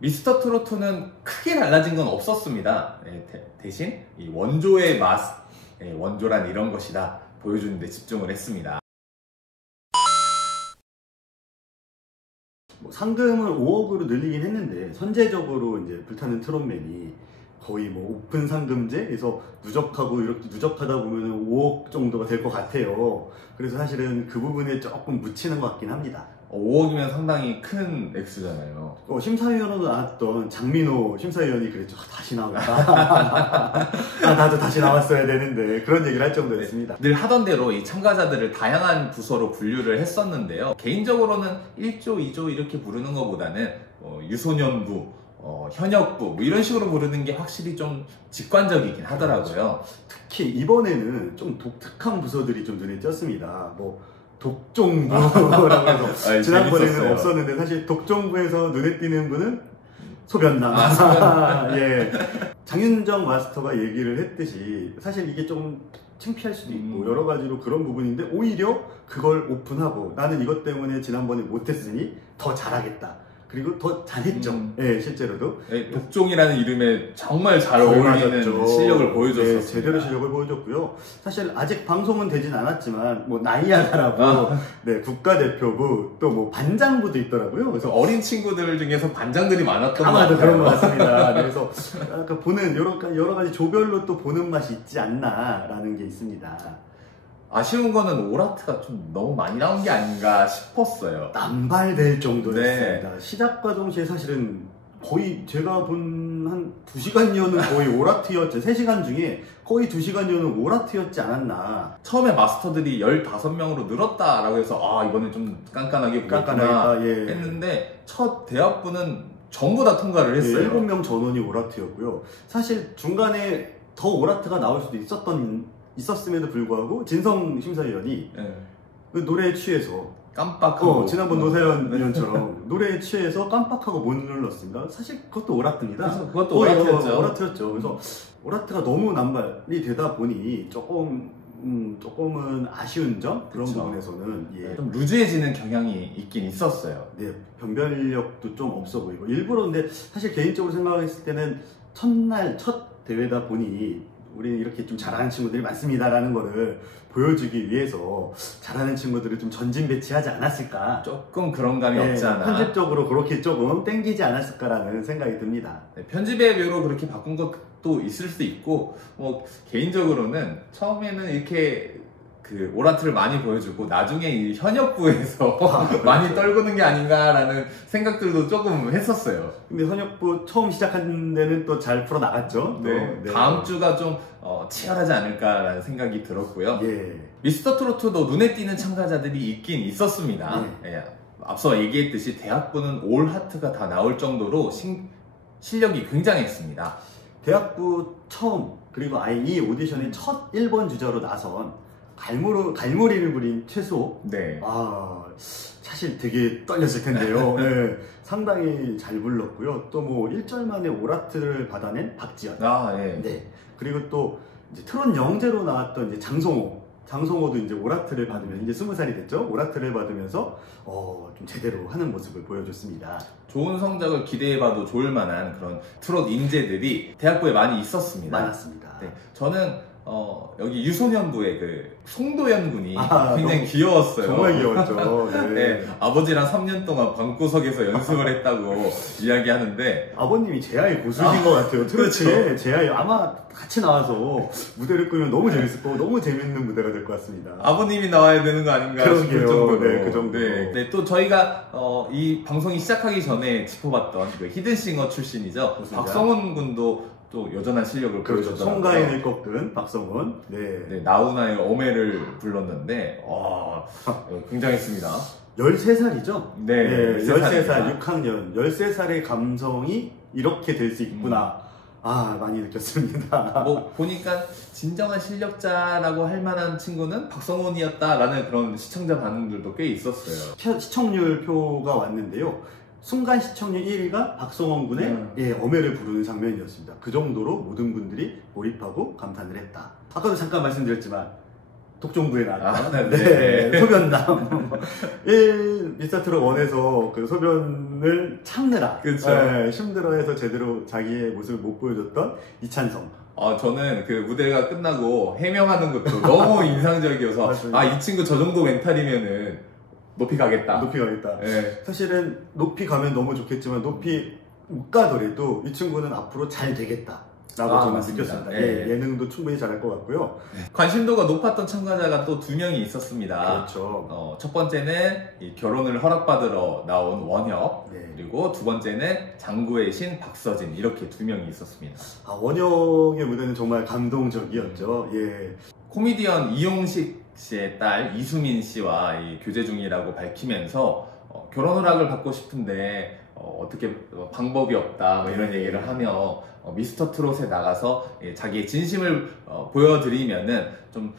미스터 트로트는 크게 달라진 건 없었습니다. 대신 이 원조의 맛, 원조란 이런 것이다 보여주는 데 집중을 했습니다. 상금을 5억으로 늘리긴 했는데 선제적으로 이제 불타는 트롯맨이 거의 뭐 오픈 상금제에서 누적하고 이렇게 누적하다 보면 5억 정도가 될 것 같아요. 그래서 사실은 그 부분에 조금 묻히는 것 같긴 합니다. 5억이면 상당히 큰 액수잖아요. 심사위원으로 나왔던 장민호 심사위원이 그랬죠. 다시 나올까? 나도 다시 나왔어야 되는데 그런 얘기를 할 정도였습니다. 늘 하던 대로 이 참가자들을 다양한 부서로 분류를 했었는데요. 개인적으로는 1조, 2조 이렇게 부르는 것보다는 유소년부, 현역부 뭐 이런 식으로 부르는 게 확실히 좀 직관적이긴 하더라고요. 특히 이번에는 좀 독특한 부서들이 좀 눈에 띄었습니다. 독종부라고 해서 지난번에는 없었는데 사실 독종부에서 눈에 띄는 분은 소변남. 예. 장윤정 마스터가 얘기를 했듯이 사실 이게 좀 창피할 수도 있고 여러 가지로 그런 부분인데 오히려 그걸 오픈하고 나는 이것 때문에 지난번에 못했으니 더 잘하겠다. 그리고 더 잘했죠. 예, 실제로도. 독종이라는 이름에 정말 잘 어울리는 실력을 보여줬었어요. 네, 제대로 실력을 보여줬고요. 사실 아직 방송은 되진 않았지만 뭐 나이아가라고 네, 국가대표부 또 뭐 반장부도 있더라고요. 그래서 어린 친구들 중에서 반장들이 많았던 것 같아요. 그런 것 같아요. 같습니다. 그래서 보는 여러 가지 조별로 또 보는 맛이 있지 않나라는 게 있습니다. 아쉬운 거는 오라트가 좀 너무 많이 나온 게 아닌가 싶었어요. 남발될 정도였습니다. 네. 시작과 동시에 사실은 거의 제가 본 한 2시간여는 거의 오라트였죠. 3시간 중에 거의 2시간여는 오라트였지 않았나. 처음에 마스터들이 15명으로 늘었다라고 해서 이번엔 좀 깐깐하게 보겠구나 했는데 첫 대학부는 전부 다 통과를 했어요. 네, 7명 전원이 오라트였고요. 사실 중간에 더 오라트가 나올 수도 있었음에도 불구하고 진성 심사위원이 그 노래에 취해서 깜빡하고 지난번 노사연 위원처럼 노래에 취해서 깜빡하고 못 눌렀습니다. 사실 그것도 오라트입니다. 그래서 그것도 오라트였죠. 그래서 오라트가 너무 남발이 되다 보니 조금은 아쉬운 점 그런 부분에서는 좀 루즈해지는 경향이 있긴 있었어요. 네, 변별력도 좀 없어 보이고 일부러 근데 사실 개인적으로 생각했을 때는 첫날 첫 대회다 보니 우리는 이렇게 좀 잘하는 친구들이 많습니다라는 거를 보여주기 위해서 잘하는 친구들을 좀 전진 배치하지 않았을까. 조금 그런 감이 없지 않아. 편집적으로 그렇게 조금 땡기지 않았을까라는 생각이 듭니다. 편집의 묘로 그렇게 바꾼 것도 있을 수 있고 개인적으로는 처음에는 이렇게 그 오라트를 많이 보여주고 나중에 이 현역부에서 많이 떨구는 게 아닌가라는 생각들도 조금 했었어요. 근데 현역부 처음 시작한 데는 또 잘 풀어나갔죠. 네. 다음 주가 좀 치열하지 않을까라는 생각이 들었고요. 미스터 트로트도 눈에 띄는 참가자들이 있긴 있었습니다. 앞서 얘기했듯이 대학부는 올 하트가 다 나올 정도로 실력이 굉장했습니다. 대학부 처음 그리고 아예 이 오디션의 첫 1번 주자로 나선 갈무리를 부린 최소. 사실 되게 떨렸을 텐데요. 상당히 잘 불렀고요. 또 뭐 1절 만에 오라트를 받아낸 박지현. 그리고 또 이제 트롯 영재로 나왔던 이제 장성호도 이제 오라트를 받으면 이제 20살이 됐죠. 오라트를 받으면서 좀 제대로 하는 모습을 보여줬습니다. 좋은 성적을 기대해봐도 좋을 만한 그런 트롯 인재들이 대학부에 많이 있었습니다. 많았습니다. 저는 여기 유소년부의 그 송도현 군이 굉장히 귀여웠어요. 정말 귀여웠죠. 아버지랑 3년 동안 방구석에서 연습을 했다고 이야기하는데 아버님이 제아의 고수인 것 같아요. 트로트에 제아의 아마 같이 나와서 무대를 꾸면 너무 재밌을 거고 너무 재밌는 무대가 될 것 같습니다. 아버님이 나와야 되는 거 아닌가 싶을 정도로. 그 정도. 또 저희가 이 방송이 시작하기 전에 짚어봤던 그 히든싱어 출신이죠. 박성훈 군도 또 여전한 실력을 보여줬더라고요. 송가인을 꺾은 박성훈. 나훈아의 어메를 불렀는데 굉장했습니다. 13살이죠? 13살, 13살입니다. 6학년. 13살의 감성이 이렇게 될 수 있구나. 많이 느꼈습니다. 보니까 진정한 실력자라고 할 만한 친구는 박성훈이었다라는 그런 시청자 반응들도 꽤 있었어요. 시청률 표가 왔는데요. 순간 시청률 1위가 박성원 군의 어메를 부르는 장면이었습니다. 그 정도로 모든 분들이 몰입하고 감탄을 했다. 아까도 잠깐 말씀드렸지만 독종부에 나왔던 네, 소변남. 미스터트롯 1에서 그 소변을 참느라 네, 힘들어해서 제대로 자기의 모습을 못 보여줬던 이찬성. 저는 그 무대가 끝나고 해명하는 것도 너무 인상적이어서 이 친구 저 정도 멘탈이면은 높이 가겠다. 높이 가겠다. 네. 사실은 높이 가면 너무 좋겠지만 높이 못 가더라도 이 친구는 앞으로 잘 되겠다. 라고 저는 느꼈습니다. 예, 예능도 충분히 잘할 것 같고요. 관심도가 높았던 참가자가 또 2명이 있었습니다. 그렇죠. 첫 번째는 이 결혼을 허락받으러 나온 원혁, 그리고 두 번째는 장구의 신 박서진, 이렇게 2명이 있었습니다. 원혁의 무대는 정말 감동적이었죠. 예. 코미디언 이용식 씨의 딸 이수민 씨와 교제 중이라고 밝히면서 결혼 허락을 받고 싶은데 어떻게 방법이 없다 이런 얘기를 하며 미스터트롯에 나가서 자기의 진심을 보여드리면은 좀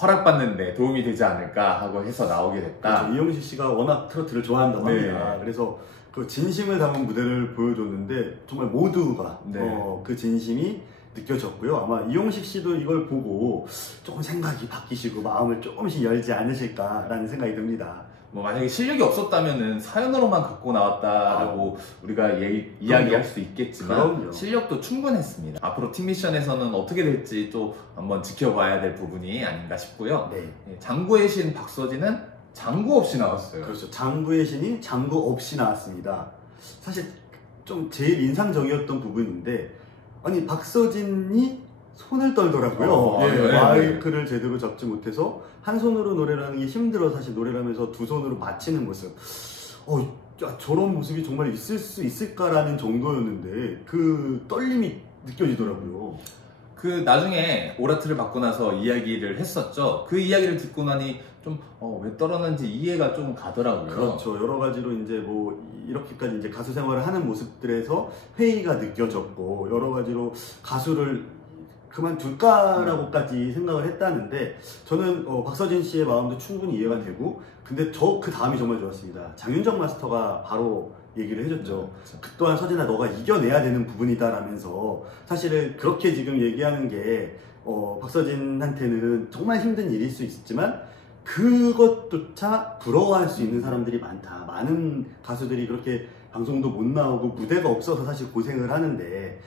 허락받는데 도움이 되지 않을까 하고 해서 나오게 됐다. 그렇죠. 이용식 씨가 워낙 트로트를 좋아한다고 합니다. 그래서 그 진심을 담은 무대를 보여줬는데 정말 모두가 그 진심이 느껴졌고요. 아마 이용식 씨도 이걸 보고 조금 생각이 바뀌시고 마음을 조금씩 열지 않으실까라는 생각이 듭니다. 만약에 실력이 없었다면은 사연으로만 갖고 나왔다라고 우리가 이야기할 수 있겠지만 실력도 충분했습니다. 앞으로 팀 미션에서는 어떻게 될지 또 한번 지켜봐야 될 부분이 아닌가 싶고요. 장구의 신 박서진은 장구 없이 나왔어요. 그렇죠. 장구의 신이 장구 없이 나왔습니다. 사실 좀 제일 인상적이었던 부분인데, 아니 박서진이 손을 떨더라고요. 마이크를 제대로 잡지 못해서 한 손으로 노래를 하는 게 힘들어. 사실 노래를 하면서 두 손으로 맞히는 모습, 저런 모습이 정말 있을 수 있을까라는 정도였는데 그 떨림이 느껴지더라고요. 그 나중에 오라트를 받고 나서 이야기를 했었죠. 그 이야기를 듣고 나니 좀 왜 떨었는지 이해가 좀 가더라고요. 그렇죠. 여러 가지로 이제 뭐 이렇게까지 이제 가수 생활을 하는 모습들에서 회의가 느껴졌고, 여러 가지로 가수를 그만둘까라고까지 생각을 했다는데, 저는 박서진 씨의 마음도 충분히 이해가 되고, 근데 그 다음이 정말 좋았습니다. 장윤정 마스터가 바로 얘기를 해줬죠. 그 또한 서진아, 너가 이겨내야 되는 부분이다 라면서, 사실은 그렇게 지금 얘기하는 게 박서진한테는 정말 힘든 일일 수 있지만 그것조차 부러워할 수 있는 사람들이 많다. 많은 가수들이 그렇게 방송도 못 나오고 무대가 없어서 사실 고생을 하는데,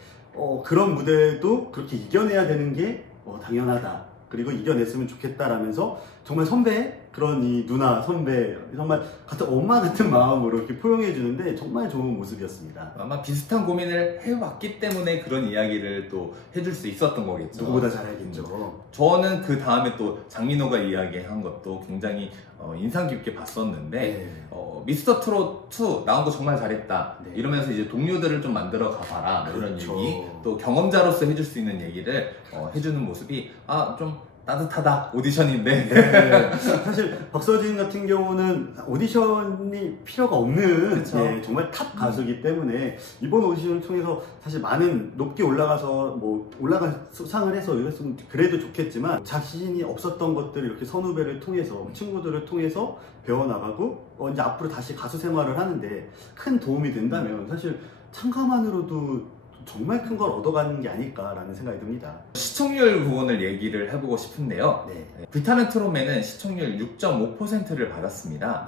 그런 무대도 그렇게 이겨내야 되는 게 당연하다. 그리고 이겨냈으면 좋겠다라면서 정말 선배, 그런 이 누나, 선배, 정말 같은 엄마 같은 마음으로 이렇게 포용해 주는데 정말 좋은 모습이었습니다. 아마 비슷한 고민을 해왔기 때문에 그런 이야기를 또 해줄 수 있었던 거겠죠. 누구보다 잘 알겠죠. 저는 그 다음에 또 장민호가 이야기한 것도 굉장히 인상 깊게 봤었는데, 미스터트롯 2 나온 거 정말 잘했다. 이러면서 이제 동료들을 좀 만들어 가봐라. 이런 얘기, 또 경험자로서 해줄 수 있는 얘기를 해주는 모습이 좀 따뜻하다. 오디션인데. 사실 박서진 같은 경우는 오디션이 필요가 없는 정말 탑 가수이기 때문에 이번 오디션을 통해서 사실 많은 높게 올라가서 올라간 수상을 해서 이랬으면 그래도 좋겠지만, 자신이 없었던 것들을 이렇게 선후배를 통해서, 친구들을 통해서 배워나가고 이제 앞으로 다시 가수 생활을 하는데 큰 도움이 된다면 사실 참가만으로도 정말 큰 걸 얻어가는 게 아닐까라는 생각이 듭니다. 시청률 부분을 얘기를 해보고 싶은데요. 불타는 트롯맨은 시청률 6.5%를 받았습니다.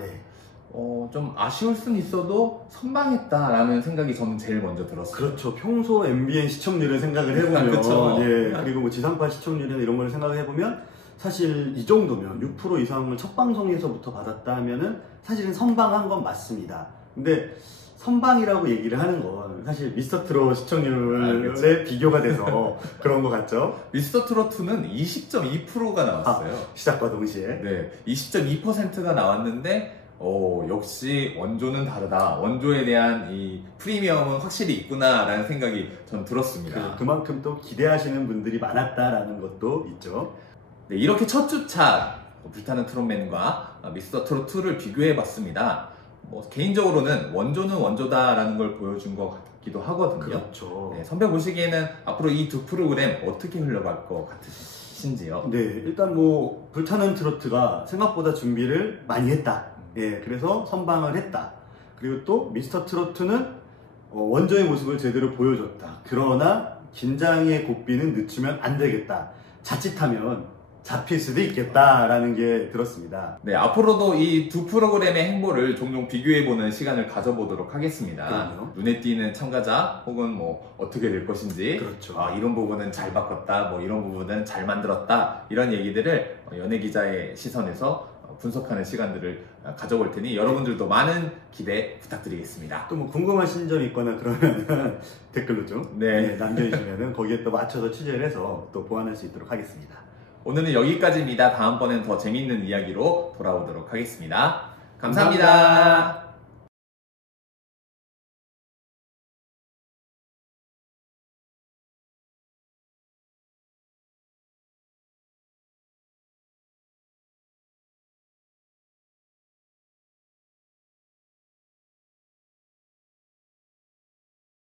좀 아쉬울 순 있어도 선방했다라는 생각이 저는 제일 먼저 들었어요. 그렇죠. 평소 MBN 시청률을 생각을 해보면, 그리고 지상파 시청률이나 이런 걸 생각을 해보면 사실 이 정도면 6% 이상을 첫 방송에서부터 받았다 하면은 사실은 선방한 건 맞습니다. 근데 선방이라고 얘기를 하는 건 사실 미스터트롯 시청률에 비교가 돼서 그런 것 같죠? 미스터트롯2는 20.2%가 나왔어요. 시작과 동시에. 20.2%가 나왔는데 역시 원조는 다르다. 원조에 대한 이 프리미엄은 확실히 있구나 라는 생각이 전 들었습니다. 그만큼 또 기대하시는 분들이 많았다라는 것도 있죠. 이렇게 첫 주차 불타는 트롯맨과 미스터트롯2를 비교해 봤습니다. 개인적으로는 원조는 원조다라는 걸 보여준 것 같기도 하거든요. 그렇죠. 선배 보시기에는 앞으로 이 두 프로그램 어떻게 흘러갈 것 같으신지요? 일단 불타는 트로트가 생각보다 준비를 많이 했다. 그래서 선방을 했다. 그리고 또 미스터트롯2는 원조의 모습을 제대로 보여줬다. 그러나 긴장의 고삐는 늦추면 안 되겠다. 자칫하면 잡힐 수도 있겠다라는 게 들었습니다. 네, 앞으로도 이 두 프로그램의 행보를 종종 비교해보는 시간을 가져보도록 하겠습니다. 그럼요. 눈에 띄는 참가자 혹은 뭐 어떻게 될 것인지, 그렇죠. 이런 부분은 잘 바꿨다, 뭐 이런 부분은 잘 만들었다, 이런 얘기들을 연예 기자의 시선에서 분석하는 시간들을 가져볼 테니 여러분들도 많은 기대 부탁드리겠습니다. 또 뭐 궁금하신 점 있거나 그러면 댓글로 좀 남겨주시면 거기에 또 맞춰서 취재를 해서 또 보완할 수 있도록 하겠습니다. 오늘은 여기까지입니다. 다음번엔 더 재밌는 이야기로 돌아오도록 하겠습니다. 감사합니다.